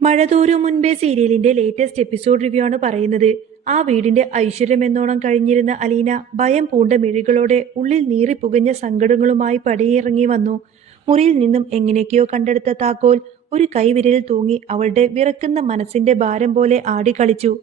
മഴ തോരും മുൻപേ സീരിയലിന്റെ ലേറ്റസ്റ്റ് എപ്പിസോഡ് റിവ്യൂ ആണ് പറയുന്നത്. ആ വീടിന്റെ ഐശ്വര്യം എന്നോണം കഴിഞ്ഞിരുന്ന അലീന ഭയം പൂണ്ട മിഴികളോടെ ഉള്ളിൽ നീറിപ്പുകഞ്ഞ സങ്കടങ്ങളുമായി പടിയിറങ്ങി വന്നു. മുറിയിൽ നിന്നും എങ്ങനെയൊക്കെയോ കണ്ടെടുത്ത താക്കോൽ ഒരു കൈവിരലിൽ തൂങ്ങി അവളുടെ വിറക്കുന്ന മനസ്സിന്റെ ഭാരം പോലെ ആടിക്കളിച്ചു.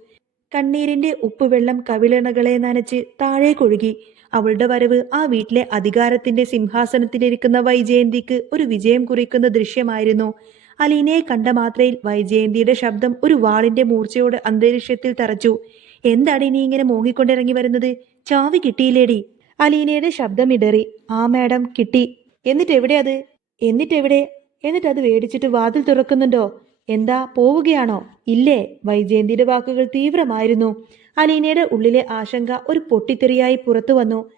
കണ്ണീരിന്റെ ഉപ്പുവെള്ളം കവിളണകളെ നനച്ച് താഴെ കൊഴുകി. അവളുടെ വരവ് ആ വീട്ടിലെ അധികാരത്തിന്റെ സിംഹാസനത്തിലിരിക്കുന്ന വൈജയന്തിക്ക് ഒരു വിജയം കുറിക്കുന്ന ദൃശ്യമായിരുന്നു. അലീനയെ കണ്ട മാത്രയിൽ വൈജയന്തിയുടെ ശബ്ദം ഒരു വാളിന്റെ മൂർച്ചയോട് അന്തരീക്ഷത്തിൽ തറച്ചു. എന്താണ് നീ ഇങ്ങനെ മോങ്ങിക്കൊണ്ടിറങ്ങി വരുന്നത്? ചാവി കിട്ടിയില്ലേടി? അലീനയുടെ ശബ്ദം ഇടറി. ആ മാഡം, കിട്ടി. എന്നിട്ടെവിടെ അത്? എന്നിട്ടെവിടെ? എന്നിട്ടത് വേടിച്ചിട്ട് വാതിൽ തുറക്കുന്നുണ്ടോ? എന്താ, പോവുകയാണോ? ഇല്ലേ? വൈജയന്തിയുടെ വാക്കുകൾ തീവ്രമായിരുന്നു. അലീനയുടെ ഉള്ളിലെ ആശങ്ക ഒരു പൊട്ടിത്തെറിയായി പുറത്തു വന്നു.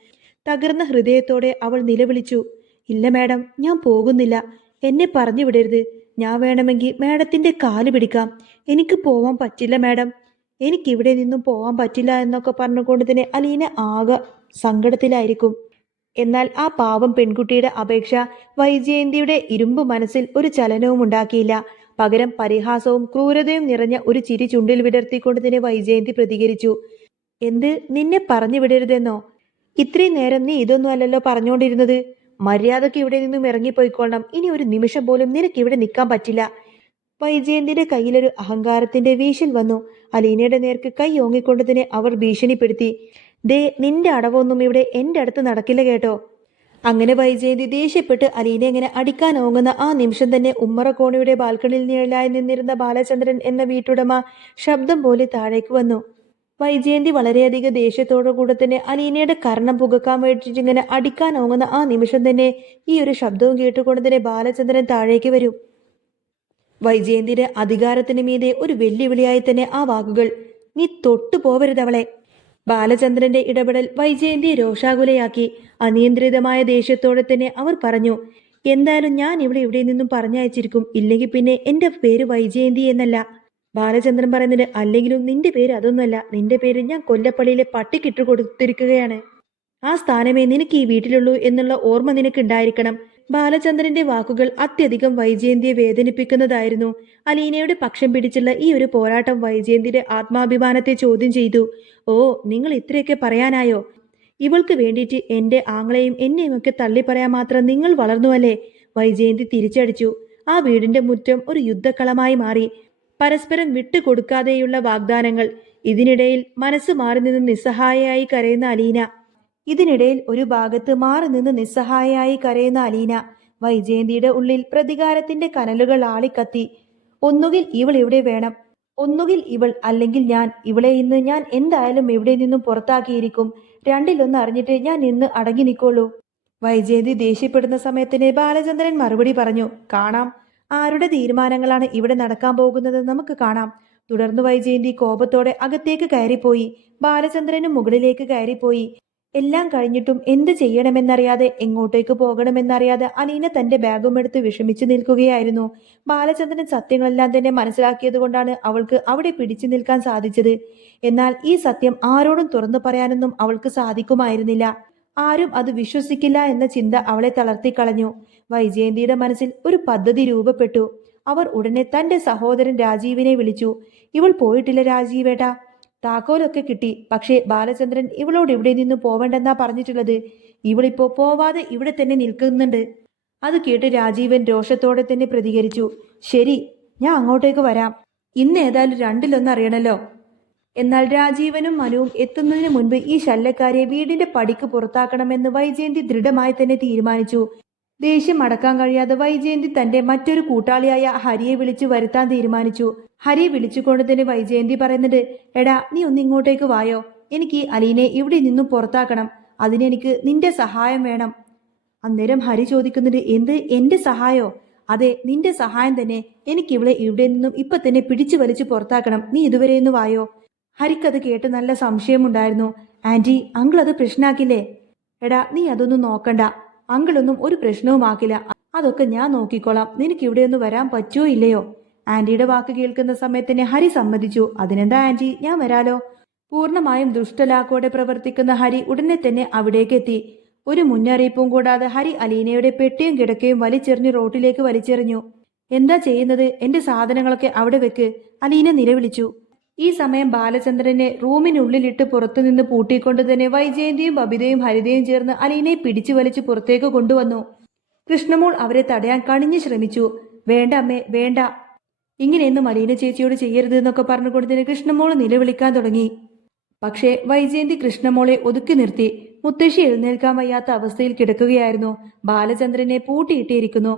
തകർന്ന ഹൃദയത്തോടെ അവൾ നിലവിളിച്ചു. ഇല്ല മാഡം, ഞാൻ പോകുന്നില്ല. എന്നെ പറഞ്ഞു വിടരുത്. ഞാൻ വേണമെങ്കിൽ മാഡത്തിന്റെ കാല് പിടിക്കാം. എനിക്ക് പോവാൻ പറ്റില്ല മാഡം. എനിക്കിവിടെ നിന്നും പോവാൻ പറ്റില്ല എന്നൊക്കെ പറഞ്ഞുകൊണ്ട് തന്നെ അലീന ആകെ സങ്കടത്തിലായിരിക്കും. എന്നാൽ ആ പാവം പെൺകുട്ടിയുടെ അപേക്ഷ വൈജയന്തിയുടെ ഇരുമ്പ് മനസ്സിൽ ഒരു ചലനവും ഉണ്ടാക്കിയില്ല. പകരം പരിഹാസവും ക്രൂരതയും നിറഞ്ഞ ഒരു ചിരി ചുണ്ടിൽ വിടർത്തിക്കൊണ്ട് തന്നെ വൈജയന്തി പ്രതികരിച്ചു. എന്ത്, നിന്നെ പറഞ്ഞു വിടരുതെന്നോ? ഇത്രയും നേരം നീ ഇതൊന്നും അല്ലല്ലോ പറഞ്ഞുകൊണ്ടിരുന്നത്. മര്യാദക്ക് ഇവിടെ നിന്നും ഇറങ്ങിപ്പോയിക്കൊള്ളണം. ഇനി ഒരു നിമിഷം പോലും നിനക്ക് ഇവിടെ നിൽക്കാൻ പറ്റില്ല. വൈജയന്തിയുടെ കയ്യിലൊരു അഹങ്കാരത്തിന്റെ വീശൽ വന്നു. അലീനയുടെ നേർക്ക് കൈ ഓങ്ങിക്കൊണ്ട് തന്നെ അവർ ഭീഷണിപ്പെടുത്തി. ദേ, നിന്റെ അടവൊന്നും ഇവിടെ എന്റെ അടുത്ത് നടക്കില്ല കേട്ടോ. അങ്ങനെ വൈജയന്തി ദേഷ്യപ്പെട്ട് അലീനെ ഇങ്ങനെ അടിക്കാൻ ഓങ്ങുന്ന ആ നിമിഷം തന്നെ ഉമ്മറക്കോണിയുടെ ബാൽക്കണിയിൽ നിഴലായി നിന്നിരുന്ന ബാലചന്ദ്രൻ എന്ന വീട്ടുടമ ശബ്ദം പോലെ താഴേക്ക് വന്നു. വൈജയന്തി വളരെയധികം ദേഷ്യത്തോടു കൂടെ തന്നെ അലീനയുടെ കർണം പുകക്കാൻ വേണ്ടിയിട്ട് ഇങ്ങനെ അടിക്കാൻ ഓങ്ങുന്ന ആ നിമിഷം തന്നെ ഈ ഒരു ശബ്ദവും കേട്ടുകൊണ്ട് തന്നെ ബാലചന്ദ്രൻ താഴേക്ക് വരും. വൈജയന്തിയുടെ അധികാരത്തിന് മീതെ ഒരു വെല്ലുവിളിയായി തന്നെ ആ വാക്കുകൾ. നീ തൊട്ടു പോവരുതവളെ. ബാലചന്ദ്രന്റെ ഇടപെടൽ വൈജയന്തിയെ രോഷാകുലയാക്കി. അനിയന്ത്രിതമായ ദേഷ്യത്തോടെ തന്നെ അവർ പറഞ്ഞു. എന്തായാലും ഞാൻ ഇവിടെ നിന്നും പറഞ്ഞയച്ചിരിക്കും. ഇല്ലെങ്കിൽ പിന്നെ എന്റെ പേര് വൈജയന്തി എന്നല്ല. ബാലചന്ദ്രൻ പറയുന്നത്. അല്ലെങ്കിലും നിന്റെ പേര് അതൊന്നുമല്ല. നിന്റെ പേര് ഞാൻ കൊല്ലപ്പള്ളിയിലെ പട്ടിക്കിട്ടു കൊടുത്തിരിക്കുകയാണ്. ആ സ്ഥാനമേ നിനക്ക് ഈ വീട്ടിലുള്ളൂ എന്നുള്ള ഓർമ്മ നിനക്ക് ഉണ്ടായിരിക്കണം. ബാലചന്ദ്രന്റെ വാക്കുകൾ അത്യധികം വൈജയന്തിയെ വേദനിപ്പിക്കുന്നതായിരുന്നു. അലീനയുടെ പക്ഷം പിടിച്ചുള്ള ഈ ഒരു പോരാട്ടം വൈജയന്തിയുടെ ആത്മാഭിമാനത്തെ ചോദ്യം ചെയ്തു. ഓ, നിങ്ങൾ ഇത്രയൊക്കെ പറയാനായോ? ഇവൾക്ക് വേണ്ടിയിട്ട് എന്റെ ആങ്ങളെയും എന്നെയും ഒക്കെ തള്ളിപ്പറയാൻ മാത്രം നിങ്ങൾ വളർന്നുവല്ലേ? വൈജയന്തി തിരിച്ചടിച്ചു. ആ വീടിന്റെ മുറ്റം ഒരു യുദ്ധക്കളമായി മാറി. പരസ്പരം വിട്ടുകൊടുക്കാതെയുള്ള വാഗ്ദാനങ്ങൾ. ഇതിനിടയിൽ മനസ്സ് മാറി നിന്ന് നിസ്സഹായയായി കരയുന്ന അലീന. വൈജയന്തിയുടെ ഉള്ളിൽ പ്രതികാരത്തിന്റെ കനലുകൾ ആളിക്കത്തി. ഒന്നുകിൽ ഇവൾ ഇവിടെ വേണം, ഒന്നുകിൽ ഇവൾ, അല്ലെങ്കിൽ ഞാൻ. ഇവളെ ഇന്ന് ഞാൻ എന്തായാലും ഇവിടെ നിന്നും പുറത്താക്കിയിരിക്കും. രണ്ടിലൊന്ന് അറിഞ്ഞിട്ട് ഞാൻ ഇന്ന് അടങ്ങി നിൽക്കുള്ളൂ. വൈജയന്തി ദേഷ്യപ്പെടുന്ന സമയത്തിന് ബാലചന്ദ്രൻ മറുപടി പറഞ്ഞു. കാണാം, ആരുടെ തീരുമാനങ്ങളാണ് ഇവിടെ നടക്കാൻ പോകുന്നത് നമുക്ക് കാണാം. തുടർന്ന് വൈജയന്തി കോപത്തോടെ അകത്തേക്ക് കയറിപ്പോയി. ബാലചന്ദ്രനും മുകളിലേക്ക് കയറിപ്പോയി. എല്ലാം കഴിഞ്ഞിട്ടും എന്ത് ചെയ്യണമെന്നറിയാതെ, എങ്ങോട്ടേക്ക് പോകണമെന്നറിയാതെ അലീന തന്റെ ബാഗും എടുത്ത് വിഷമിച്ചു നിൽക്കുകയായിരുന്നു. ബാലചന്ദ്രൻ സത്യങ്ങളെല്ലാം തന്നെ മനസ്സിലാക്കിയത് കൊണ്ടാണ് അവൾക്ക് അവിടെ പിടിച്ചു നിൽക്കാൻ സാധിച്ചത്. എന്നാൽ ഈ സത്യം ആരോടും തുറന്നു പറയാനൊന്നും അവൾക്ക് സാധിക്കുമായിരുന്നില്ല. ആരും അത് വിശ്വസിക്കില്ല എന്ന ചിന്ത അവളെ തളർത്തിക്കളഞ്ഞു. വൈജയന്തിയുടെ മനസ്സിൽ ഒരു പദ്ധതി രൂപപ്പെട്ടു. അവർ ഉടനെ തന്റെ സഹോദരൻ രാജീവിനെ വിളിച്ചു. ഇവൾ പോയിട്ടില്ല രാജീവേട്ടാ. താക്കോലൊക്കെ കിട്ടി. പക്ഷേ ബാലചന്ദ്രൻ ഇവളോട് ഇവിടെ നിന്ന് പോവണ്ടെന്നാ പറഞ്ഞിട്ടുള്ളത്. ഇവളിപ്പോ പോവാതെ ഇവിടെ തന്നെ നിൽക്കുന്നുണ്ട്. അത് കേട്ട് രാജീവൻ രോഷത്തോടെ തന്നെ പ്രതികരിച്ചു. ശരി, ഞാൻ അങ്ങോട്ടേക്ക് വരാം. ഇന്ന് ഏതായാലും രണ്ടിലൊന്ന് അറിയണല്ലോ. എന്നാൽ രാജീവനും മനുവും എത്തുന്നതിന് മുൻപ് ഈ ശല്യക്കാരെ വീടിന്റെ പടിക്ക് പുറത്താക്കണമെന്ന് വൈജയന്തി ദൃഢമായി തന്നെ തീരുമാനിച്ചു. ദേഷ്യം അടക്കാൻ കഴിയാതെ വൈജയന്തി തന്റെ മറ്റൊരു കൂട്ടാളിയായ ഹരിയെ വിളിച്ചു വരുത്താൻ തീരുമാനിച്ചു. ഹരിയെ വിളിച്ചുകൊണ്ട് തന്നെ വൈജയന്തി പറയുന്നുണ്ട്. എടാ, നീ ഒന്ന് ഇങ്ങോട്ടേക്ക് വായോ. എനിക്ക് അലീനെ ഇവിടെ നിന്നും പുറത്താക്കണം. അതിനെനിക്ക് നിന്റെ സഹായം വേണം. അന്നേരം ഹരി ചോദിക്കുന്നുണ്ട്. എന്ത്, എന്റെ സഹായോ? അതെ, നിന്റെ സഹായം തന്നെ. എനിക്ക് ഇവിടെ നിന്നും ഇപ്പൊ തന്നെ പിടിച്ചു വലിച്ചു പുറത്താക്കണം. നീ ഇതുവരെ ഒന്ന് വായോ. ഹരിക്കത് കേട്ട് നല്ല സംശയമുണ്ടായിരുന്നു. ആന്റി, അങ്കിൾ അത് പ്രശ്നാക്കില്ലേ? എടാ, നീ അതൊന്നും നോക്കണ്ട. അങ്കിളൊന്നും ഒരു പ്രശ്നവും ആക്കില്ല. അതൊക്കെ ഞാൻ നോക്കിക്കോളാം. നിനക്ക് ഇവിടെ ഒന്ന് വരാൻ പറ്റുമോ ഇല്ലയോ? ആന്റിയുടെ വാക്ക് കേൾക്കുന്ന സമയത്തിന് ഹരി സമ്മതിച്ചു. അതിനെന്താ ആന്റി, ഞാൻ വരാലോ. പൂർണ്ണമായും ദുഷ്ടലാക്കോടെ പ്രവർത്തിക്കുന്ന ഹരി ഉടനെ തന്നെ അവിടേക്കെത്തി. ഒരു മുന്നറിയിപ്പും കൂടാതെ ഹരി അലീനയുടെ പെട്ടിയും കിടക്കയും വലിച്ചെറിഞ്ഞ് റോട്ടിലേക്ക് വലിച്ചെറിഞ്ഞു. എന്താ ചെയ്യുന്നത്? എന്റെ സാധനങ്ങളൊക്കെ അവിടെ വെക്ക്, അലീന നിലവിളിച്ചു. ഈ സമയം ബാലചന്ദ്രനെ റൂമിനുള്ളിലിട്ട് പുറത്തുനിന്ന് പൂട്ടിക്കൊണ്ട് തന്നെ വൈജയന്തിയും ബബിതയും ഹരിതയും ചേർന്ന് അലീനയെ പിടിച്ചു വലിച്ചു പുറത്തേക്ക് കൊണ്ടുവന്നു. കൃഷ്ണമോൾ അവരെ തടയാൻ കണിഞ്ഞു ശ്രമിച്ചു. വേണ്ട അമ്മേ, വേണ്ട, ഇങ്ങനെയൊന്നും അലീന ചേച്ചിയോട് ചെയ്യരുത് എന്നൊക്കെ പറഞ്ഞുകൊണ്ട് തന്നെ കൃഷ്ണമോൾ നിലവിളിക്കാൻ തുടങ്ങി. പക്ഷേ വൈജയന്തി കൃഷ്ണമോളെ ഒതുക്കി നിർത്തി. മുത്തശ്ശി എഴുന്നേൽക്കാൻ വയ്യാത്ത അവസ്ഥയിൽ കിടക്കുകയായിരുന്നു. ബാലചന്ദ്രനെ പൂട്ടിയിട്ടിരിക്കുന്നു.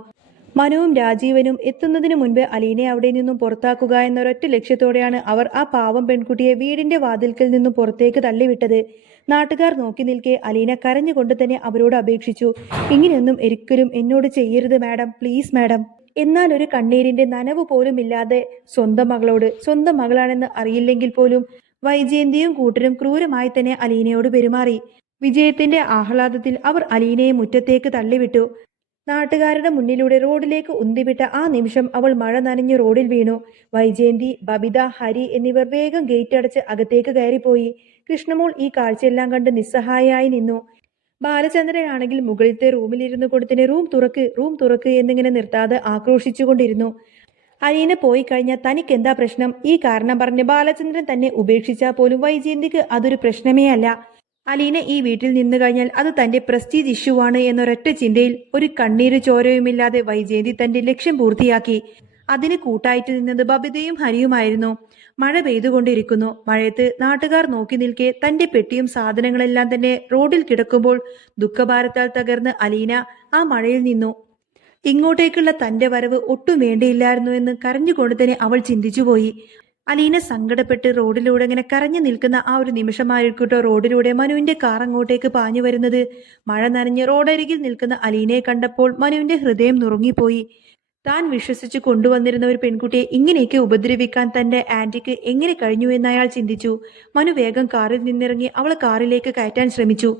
മനുവും രാജീവനും എത്തുന്നതിനു മുൻപ് അലീനയെ അവിടെ നിന്നും പുറത്താക്കുക എന്നൊരൊറ്റ ലക്ഷ്യത്തോടെയാണ് അവർ ആ പാവം പെൺകുട്ടിയെ വീടിന്റെ വാതിൽക്കൽ നിന്നും പുറത്തേക്ക് തള്ളിവിട്ടത്. നാട്ടുകാർ നോക്കി നിൽക്കെ അലീന കരഞ്ഞുകൊണ്ട് തന്നെ അവരോട് അപേക്ഷിച്ചു. ഇങ്ങനെയൊന്നും ഒരിക്കലും എന്നോട് ചെയ്യരുത് മാഡം, പ്ലീസ് മാഡം. എന്നാൽ ഒരു കണ്ണീരിന്റെ നനവ് പോലും ഇല്ലാതെ സ്വന്തം മകളോട്, സ്വന്തം മകളാണെന്ന് അറിയില്ലെങ്കിൽ പോലും വൈജയന്തിയും കൂട്ടരും ക്രൂരമായി തന്നെ അലീനയോട് പെരുമാറി. വിജയത്തിന്റെ ആഹ്ലാദത്തിൽ അവർ അലീനയെ മുറ്റത്തേക്ക് തള്ളിവിട്ടു. നാട്ടുകാരുടെ മുന്നിലൂടെ റോഡിലേക്ക് ഉന്തിവിട്ട ആ നിമിഷം അവൾ മഴ നനഞ്ഞു റോഡിൽ വീണു. വൈജയന്തി, ബബിത, ഹരി എന്നിവർ വേഗം ഗേറ്റ് അടച്ച് അകത്തേക്ക് കയറിപ്പോയി. കൃഷ്ണമോൾ ഈ കാഴ്ചയെല്ലാം കണ്ട് നിസ്സഹായയായി നിന്നു. ബാലചന്ദ്രനാണെങ്കിൽ മുകളിലത്തെ റൂമിലിരുന്നു കൊടുത്തിന് റൂം തുറക്ക്, റൂം തുറക്ക് എന്നിങ്ങനെ നിർത്താതെ ആക്രോശിച്ചുകൊണ്ടിരുന്നു. അലീന പോയി കഴിഞ്ഞാൽ തനിക്കെന്താ പ്രശ്നം? ഈ കാരണം പറഞ്ഞ് ബാലചന്ദ്രൻ തന്നെ ഉപേക്ഷിച്ചാൽ പോലും വൈജയന്തിക്ക് അതൊരു പ്രശ്നമേ അല്ല. അലീന ഈ വീട്ടിൽ നിന്നു കഴിഞ്ഞാൽ അത് തന്റെ പ്രസ്റ്റീജ് ഇഷ്യൂവാണ് എന്നൊരൊറ്റ ചിന്തയിൽ ഒരു കണ്ണീര് ചോരയുമില്ലാതെ വൈജയന്തി തന്റെ ലക്ഷ്യം പൂർത്തിയാക്കി. അതിന് കൂട്ടായിട്ട് നിന്നത് ബബിതയും ഹരിയുമായിരുന്നു. മഴ പെയ്തുകൊണ്ടിരിക്കുന്നു. മഴയത്ത് നാട്ടുകാർ നോക്കി നിൽക്കെ തന്റെ പെട്ടിയും സാധനങ്ങളെല്ലാം തന്നെ റോഡിൽ കിടക്കുമ്പോൾ ദുഃഖഭാരത്താൽ തകർന്ന് അലീന ആ മഴയിൽ നിന്നു. ഇങ്ങോട്ടേക്കുള്ള തന്റെ വരവ് ഒട്ടും വേണ്ടിയില്ലായിരുന്നു എന്ന് കരഞ്ഞുകൊണ്ട് തന്നെ അവൾ ചിന്തിച്ചുപോയി. അലീന സങ്കടപ്പെട്ട് റോഡിലൂടെ ഇങ്ങനെ കരഞ്ഞു നിൽക്കുന്ന ആ ഒരു നിമിഷമായിരിക്കട്ടോ റോഡിലൂടെ മനുവിന്റെ കാർ അങ്ങോട്ടേക്ക് പാഞ്ഞു വരുന്നത്. മഴ നനഞ്ഞ് റോഡരികിൽ നിൽക്കുന്ന അലീനയെ കണ്ടപ്പോൾ മനുവിന്റെ ഹൃദയം നുറുങ്ങിപ്പോയി. താൻ വിശ്വസിച്ച് കൊണ്ടുവന്നിരുന്ന ഒരു പെൺകുട്ടിയെ ഇങ്ങനെയൊക്കെ ഉപദ്രവിക്കാൻ തന്റെ ആന്റിക്ക് എങ്ങനെ കഴിഞ്ഞു എന്ന് അയാൾ ചിന്തിച്ചു. മനു വേഗം കാറിൽ നിന്നിറങ്ങി അവളെ കാറിലേക്ക് കയറ്റാൻ ശ്രമിച്ചു.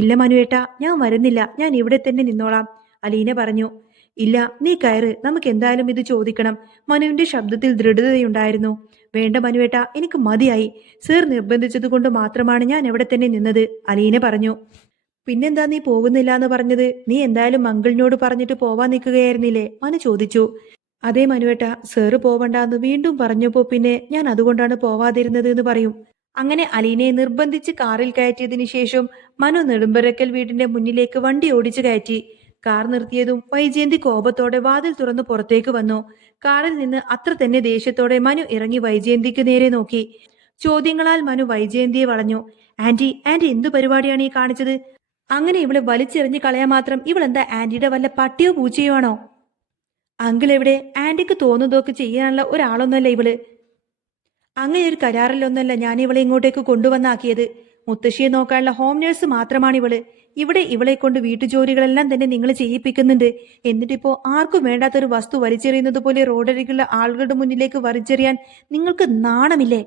ഇല്ല മനുവേട്ടാ, ഞാൻ വരുന്നില്ല, ഞാൻ ഇവിടെ തന്നെ നിന്നോളാം, അലീന പറഞ്ഞു. ഇല്ല, നീ കയറ്, നമുക്ക് എന്തായാലും ഇത് ചോദിക്കണം. മനുവിന്റെ ശബ്ദത്തിൽ ദൃഢതയുണ്ടായിരുന്നു. വേണ്ട മനുവേട്ട, എനിക്ക് മതിയായി. സർ നിർബന്ധിച്ചത് കൊണ്ട് മാത്രമാണ് ഞാൻ എവിടെ തന്നെ നിന്നത്, അലീന പറഞ്ഞു. പിന്നെന്താ നീ പോകുന്നില്ല എന്ന് പറഞ്ഞത്? നീ എന്തായാലും മംഗളിനോട് പറഞ്ഞിട്ട് പോവാൻ നിൽക്കുകയായിരുന്നില്ലേ, മനു ചോദിച്ചു. അതേ മനുവേട്ട, സാറ് പോവണ്ടെന്ന് വീണ്ടും പറഞ്ഞപ്പോ പിന്നെ ഞാൻ അതുകൊണ്ടാണ് പോവാതിരുന്നത് എന്ന് പറയും. അങ്ങനെ അലീനയെ നിർബന്ധിച്ച് കാറിൽ കയറ്റിയതിനു ശേഷം മനു നെടുമ്പരക്കൽ വീടിന്റെ മുന്നിലേക്ക് വണ്ടി ഓടിച്ചു കയറ്റി. കാർ നിർത്തിയതും വൈജയന്തി കോപത്തോടെ വാതിൽ തുറന്നു പുറത്തേക്ക് വന്നു. കാറിൽ നിന്ന് അത്ര തന്നെ ദേഷ്യത്തോടെ മനു ഇറങ്ങി വൈജയന്തിക്ക് നേരെ നോക്കി. ചോദ്യങ്ങളാൽ മനു വൈജയന്തിയെ വളഞ്ഞു. ആന്റി, ആന്റി എന്തു പരിപാടിയാണ് ഈ കാണിച്ചത്? അങ്ങനെ ഇവളെ വലിച്ചെറിഞ്ഞ് കളയാൻ മാത്രം ഇവളെന്താ ആന്റിയുടെ വല്ല പട്ടിയോ പൂച്ചയോ ആണോ? അങ്കിൾ എവിടെ? ആന്റിക്ക് തോന്നുന്നതൊക്കെ ചെയ്യാനുള്ള ഒരാളൊന്നുമല്ല ഇവള്. അങ്ങനെ ഒരു കരാറിലൊന്നല്ല ഞാൻ ഇവളെ ഇങ്ങോട്ടേക്ക് കൊണ്ടുവന്നാക്കിയത്. മുത്തശ്ശിയെ നോക്കാനുള്ള ഹോം നേഴ്സ് മാത്രമാണ് ഇവള്. ഇവിടെ ഇവളെ കൊണ്ട് വീട്ടുജോലികളെല്ലാം തന്നെ നിങ്ങൾ ചെയ്യിപ്പിക്കുന്നുണ്ട്. എന്നിട്ടിപ്പോ ആർക്കും വേണ്ടാത്തൊരു വസ്തു വലിച്ചെറിയുന്നത് പോലെ റോഡരികുള്ള ആളുകളുടെ മുന്നിലേക്ക് വലിച്ചെറിയാൻ നിങ്ങൾക്ക് നാണമില്ലേ?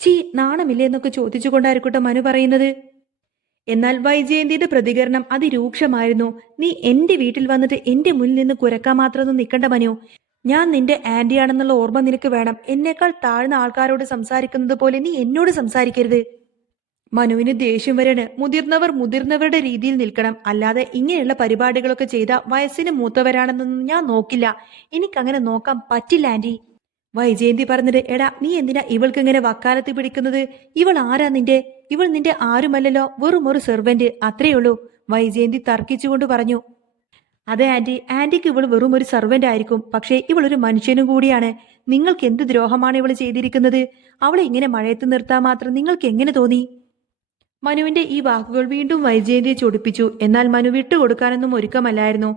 ചീ, നാണമില്ലേ എന്നൊക്കെ ചോദിച്ചുകൊണ്ടായിരിക്കട്ടെ മനു പറയുന്നത്. എന്നാൽ വൈജയന്തിയുടെ പ്രതികരണം അതിരൂക്ഷമായിരുന്നു. നീ എന്റെ വീട്ടിൽ വന്നിട്ട് എന്റെ മുന്നിൽ നിന്ന് കുരക്കാൻ മാത്രമൊന്നും നിൽക്കണ്ട മനു. ഞാൻ നിന്റെ ആന്റിയാണെന്നുള്ള ഓർമ്മ നിനക്ക് വേണം. എന്നേക്കാൾ താഴ്ന്ന ആൾക്കാരോട് സംസാരിക്കുന്നത് പോലെ നീ എന്നോട് സംസാരിക്കരുത്. മനുവിന് ദേഷ്യം വരാണ്. മുതിർന്നവർ മുതിർന്നവരുടെ രീതിയിൽ നിൽക്കണം, അല്ലാതെ ഇങ്ങനെയുള്ള പരിപാടികളൊക്കെ ചെയ്ത വയസ്സിന് മൂത്തവരാണെന്നൊന്നും ഞാൻ നോക്കില്ല. എനിക്കങ്ങനെ നോക്കാൻ പറ്റില്ല ആന്റി. വൈജയന്തി പറഞ്ഞത്. എടാ, നീ എന്തിനാ ഇവൾക്ക് ഇങ്ങനെ വക്കാലത്ത് പിടിക്കുന്നത്? ഇവൾ ആരാ നിന്റെ? ഇവൾ നിന്റെ ആരുമല്ലല്ലോ, വെറും ഒരു സെർവന്റ്, അത്രയുള്ളൂ, വൈജയന്തി തർക്കിച്ചുകൊണ്ട് പറഞ്ഞു. അതെ ആന്റി, ആന്റിക്ക് ഇവൾ വെറും ഒരു സെർവന്റ് ആയിരിക്കും, പക്ഷേ ഇവൾ ഒരു മനുഷ്യനും കൂടിയാണ്. നിങ്ങൾക്ക് എന്ത് ദ്രോഹമാണ് ഇവൾ ചെയ്തിരിക്കുന്നത്? അവളെ ഇങ്ങനെ മഴയത്ത് നിർത്താൻ മാത്രം നിങ്ങൾക്ക് എങ്ങനെ തോന്നി? മനുവിന്റെ ഈ വാക്കുകൾ വീണ്ടും വൈജയന്തിയെ ചൊടിപ്പിച്ചു. എന്നാൽ മനു വിട്ടുകൊടുക്കാനൊന്നും ഒരുക്കമല്ലായിരുന്നു.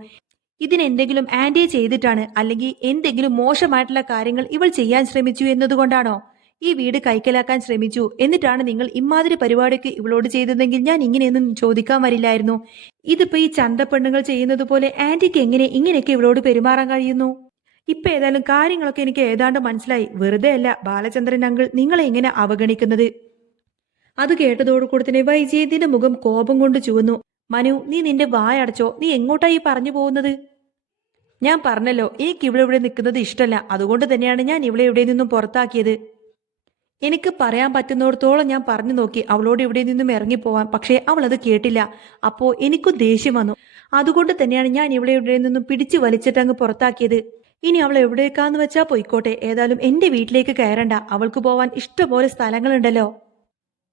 ഇതിനെന്തെങ്കിലും ആന്റിയെ ചെയ്തിട്ടാണ്, അല്ലെങ്കിൽ എന്തെങ്കിലും മോശമായിട്ടുള്ള കാര്യങ്ങൾ ഇവൾ ചെയ്യാൻ ശ്രമിച്ചു എന്നതുകൊണ്ടാണോ? ഈ വീട് കൈക്കലാക്കാൻ ശ്രമിച്ചു എന്നിട്ടാണ് നിങ്ങൾ ഇമാതിരി പരിപാടിക്ക് ഇവളോട് ചെയ്തതെങ്കിൽ ഞാൻ ഇങ്ങനെയൊന്നും ചോദിക്കാൻ വരില്ലായിരുന്നു. ഇതിപ്പോ ഈ ചന്തപ്പെണ്ണുങ്ങൾ ചെയ്യുന്നത് പോലെ ആന്റിക്ക് എങ്ങനെ ഇങ്ങനെയൊക്കെ ഇവളോട് പെരുമാറാൻ കഴിയുന്നു? ഇപ്പൊ ഏതായാലും കാര്യങ്ങളൊക്കെ എനിക്ക് ഏതാണ്ട് മനസ്സിലായി. വെറുതെ അല്ല ബാലചന്ദ്രൻ അങ്കിൾ നിങ്ങളെ ഇങ്ങനെ അവഗണിക്കുന്നത്. അത് കേട്ടതോടുകൂടി തന്നെ വൈജയന്തിന്റെ മുഖം കോപം കൊണ്ട് ചുവന്നു. മനു, നീ നിന്റെ വായടച്ചോ. നീ എങ്ങോട്ടായി പറഞ്ഞു പോകുന്നത്? ഞാൻ പറഞ്ഞല്ലോ, എനിക്ക് ഇവിടെ നിൽക്കുന്നത് ഇഷ്ടമല്ല. അതുകൊണ്ട് തന്നെയാണ് ഞാൻ ഇവിടെ നിന്നും പുറത്താക്കിയത്. എനിക്ക് പറയാൻ പറ്റുന്നിടത്തോളം ഞാൻ പറഞ്ഞു നോക്കി അവളോട് ഇവിടെ നിന്നും ഇറങ്ങിപ്പോവാൻ. പക്ഷേ അവൾ അത് കേട്ടില്ല. അപ്പോ എനിക്കും ദേഷ്യം വന്നു. അതുകൊണ്ട് തന്നെയാണ് ഞാൻ ഇവിടെ നിന്നും പിടിച്ചു വലിച്ചിട്ട് അങ്ങ് പുറത്താക്കിയത്. ഇനി അവൾ എവിടേക്കാന്ന് വെച്ചാ പോയിക്കോട്ടെ, ഏതായാലും എന്റെ വീട്ടിലേക്ക് കയറണ്ട. അവൾക്ക് പോവാൻ ഇഷ്ടംപോലെ സ്ഥലങ്ങളുണ്ടല്ലോ.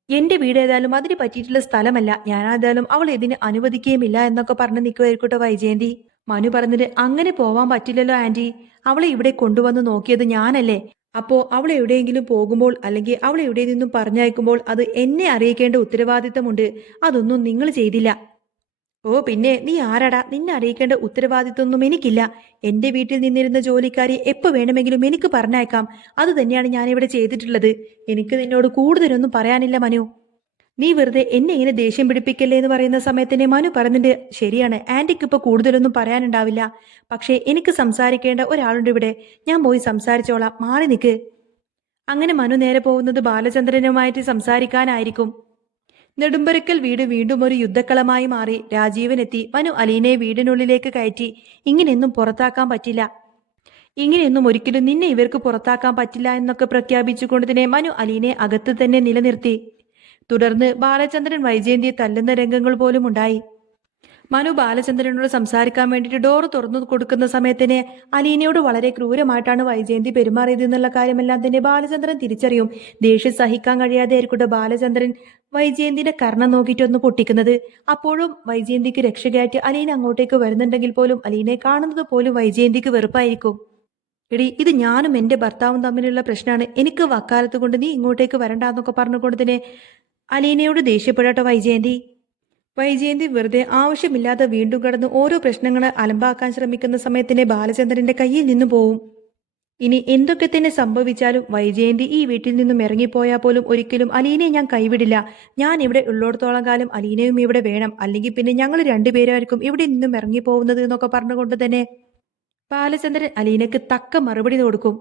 എന്റെ വീട് ഏതായാലും അതിന് പറ്റിയിട്ടുള്ള സ്ഥലമല്ല. ഞാനേതായാലും അവൾ ഇതിന് അനുവദിക്കുകയുമില്ല എന്നൊക്കെ പറഞ്ഞ് നിൽക്കുമായിരിക്കട്ടെ വൈജയന്തി. മനു പറഞ്ഞിട്ട് അങ്ങനെ പോവാൻ പറ്റില്ലല്ലോ ആന്റി. അവളെ ഇവിടെ കൊണ്ടുവന്ന് നോക്കിയത് ഞാനല്ലേ. അപ്പോ അവൾ എവിടെയെങ്കിലും പോകുമ്പോൾ അല്ലെങ്കിൽ അവൾ എവിടെ നിന്നും പറഞ്ഞയക്കുമ്പോൾ അത് എന്നെ അറിയിക്കേണ്ട ഉത്തരവാദിത്തമുണ്ട്. അതൊന്നും നിങ്ങൾ ചെയ്തില്ല. ഓ പിന്നെ നീ ആരാടാ, നിന്നെ അറിയിക്കേണ്ട ഉത്തരവാദിത്വമൊന്നും എനിക്കില്ല. എന്റെ വീട്ടിൽ നിന്നിരുന്ന ജോലിക്കാരി എപ്പോ വേണമെങ്കിലും എനിക്ക് പറഞ്ഞയക്കാം. അത് തന്നെയാണ് ഞാനിവിടെ ചെയ്തിട്ടുള്ളത്. എനിക്ക് നിന്നോട് കൂടുതലൊന്നും പറയാനില്ല മനു. നീ വെറുതെ എന്നെ ഇങ്ങനെ ദേഷ്യം പിടിപ്പിക്കല്ലേ എന്ന് പറയുന്ന സമയത്തിന് മനു പറഞ്ഞിട്ട് ശരിയാണ്, ആന്റിക്ക് ഇപ്പൊ കൂടുതലൊന്നും പറയാനുണ്ടാവില്ല. പക്ഷേ എനിക്ക് സംസാരിക്കേണ്ട ഒരാളുണ്ട് ഇവിടെ. ഞാൻ പോയി സംസാരിച്ചോളാം, മാറി നിൽക്ക്. അങ്ങനെ മനു നേരെ പോകുന്നത് ബാലചന്ദ്രനുമായിട്ട് സംസാരിക്കാനായിരിക്കും. നെടുമ്പരക്കൽ വീട് വീണ്ടും ഒരു യുദ്ധക്കളമായി മാറി. രാജീവനെത്തി. മനു അലീനയെ വീടിനുള്ളിലേക്ക് കയറ്റി. ഇങ്ങനെയൊന്നും പുറത്താക്കാൻ പറ്റില്ല, ഇങ്ങനെയൊന്നും ഒരിക്കലും നിന്നെ ഇവർക്ക് പുറത്താക്കാൻ പറ്റില്ല എന്നൊക്കെ പ്രഖ്യാപിച്ചുകൊണ്ട് തന്നെ മനു അലീനയെ അകത്ത് തന്നെ നിലനിർത്തി. തുടർന്ന് ബാലചന്ദ്രൻ വൈജയന്തിയെ തല്ലുന്ന രംഗങ്ങൾ പോലും ഉണ്ടായി. മനു ബാലചന്ദ്രനോട് സംസാരിക്കാൻ വേണ്ടിയിട്ട് ഡോറ് തുറന്നു കൊടുക്കുന്ന സമയത്തിന് അലീനയോട് വളരെ ക്രൂരമായിട്ടാണ് വൈജയന്തി പെരുമാറിയത് എന്നുള്ള കാര്യമെല്ലാം തന്നെ ബാലചന്ദ്രൻ തിരിച്ചറിയും. ദേഷ്യം സഹിക്കാൻ കഴിയാതെ ആയിരിക്കട്ടെ ബാലചന്ദ്രൻ വൈജയന്തിന്റെ കർണം നോക്കിയിട്ടൊന്ന് പൊട്ടിക്കുന്നത്. അപ്പോഴും വൈജയന്തിക്ക് രക്ഷകയായിട്ട് അലീന അങ്ങോട്ടേക്ക് വരുന്നുണ്ടെങ്കിൽ പോലും അലീനയെ കാണുന്നത് പോലും വൈജയന്തിക്ക് വെറുപ്പായിരിക്കും. എടി, ഇത് ഞാനും എന്റെ ഭർത്താവും തമ്മിലുള്ള പ്രശ്നമാണ്. എനിക്ക് വക്കാലത്ത് കൊണ്ട് നീ ഇങ്ങോട്ടേക്ക് വരണ്ടെന്നൊക്കെ പറഞ്ഞുകൊണ്ട് തന്നെ അലീനയോട് ദേഷ്യപ്പെടട്ടോ വൈജയന്തി. വൈജയന്തി വെറുതെ ആവശ്യമില്ലാതെ വീണ്ടും കടന്ന് ഓരോ പ്രശ്നങ്ങൾ അലമ്പാക്കാൻ ശ്രമിക്കുന്ന സമയത്തിനെ ബാലചന്ദ്രന്റെ കയ്യിൽ നിന്നു പോവും. ഇനി എന്തൊക്കെ തന്നെ സംഭവിച്ചാലും വൈജയന്തി ഈ വീട്ടിൽ നിന്നും ഇറങ്ങിപ്പോയാൽ പോലും ഒരിക്കലും അലീനയെ ഞാൻ കൈവിടില്ല. ഞാൻ ഇവിടെ ഉള്ളിടത്തോളം കാലം അലീനയും ഇവിടെ വേണം, അല്ലെങ്കിൽ പിന്നെ ഞങ്ങൾ രണ്ടുപേരായിരിക്കും ഇവിടെ നിന്നും ഇറങ്ങിപ്പോകുന്നത് എന്നൊക്കെ പറഞ്ഞുകൊണ്ട് തന്നെ ബാലചന്ദ്രൻ അലീനയ്ക്ക് തക്ക മറുപടി കൊടുക്കും.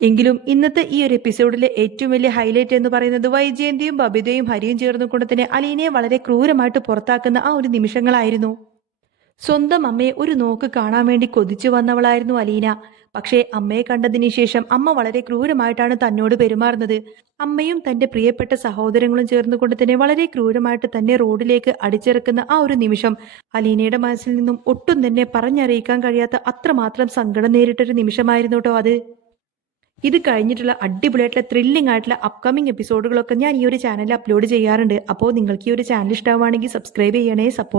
എങ്കിലും ഇന്നത്തെ ഈ ഒരു എപ്പിസോഡിലെ ഏറ്റവും വലിയ ഹൈലൈറ്റ് എന്ന് പറയുന്നത് വൈജയന്തിയും ബബിതയും ഹരിയും ചേർന്നുകൊണ്ട് തന്നെ അലീനയെ വളരെ ക്രൂരമായിട്ട് പുറത്താക്കുന്ന ആ ഒരു നിമിഷങ്ങളായിരുന്നു. സ്വന്തം അമ്മയെ ഒരു നോക്ക് കാണാൻ വേണ്ടി കൊതിച്ചു വന്നവളായിരുന്നു അലീന. പക്ഷേ അമ്മയെ കണ്ടതിന് ശേഷം അമ്മ വളരെ ക്രൂരമായിട്ടാണ് തന്നോട് പെരുമാറുന്നത്. അമ്മയും തന്റെ പ്രിയപ്പെട്ട സഹോദരങ്ങളും ചേർന്നുകൊണ്ട് തന്നെ വളരെ ക്രൂരമായിട്ട് തന്നെ റോഡിലേക്ക് അടിച്ചിറക്കുന്ന ആ ഒരു നിമിഷം അലീനയുടെ മനസ്സിൽ നിന്നും ഒട്ടും തന്നെ പറഞ്ഞറിയിക്കാൻ കഴിയാത്ത അത്രമാത്രം സങ്കടം നേരിട്ടൊരു നിമിഷമായിരുന്നു കേട്ടോ അത്. ഇത് കഴിഞ്ഞിട്ടുള്ള അടിപൊളിയായിട്ടുള്ള ത്രില്ലിംഗ് ആയിട്ടുള്ള അപ്കമിംഗ് എപ്പിസോഡുകളൊക്കെ ഞാൻ ഈ ഒരു ചാനലിൽ അപ്ലോഡ് ചെയ്യാറുണ്ട്. അപ്പോൾ നിങ്ങൾക്ക് ഈ ഒരു ചാനൽ ഇഷ്ടമാവുകയാണെങ്കിൽ സബ്സ്ക്രൈബ് ചെയ്യണേ, സപ്പോർട്ട്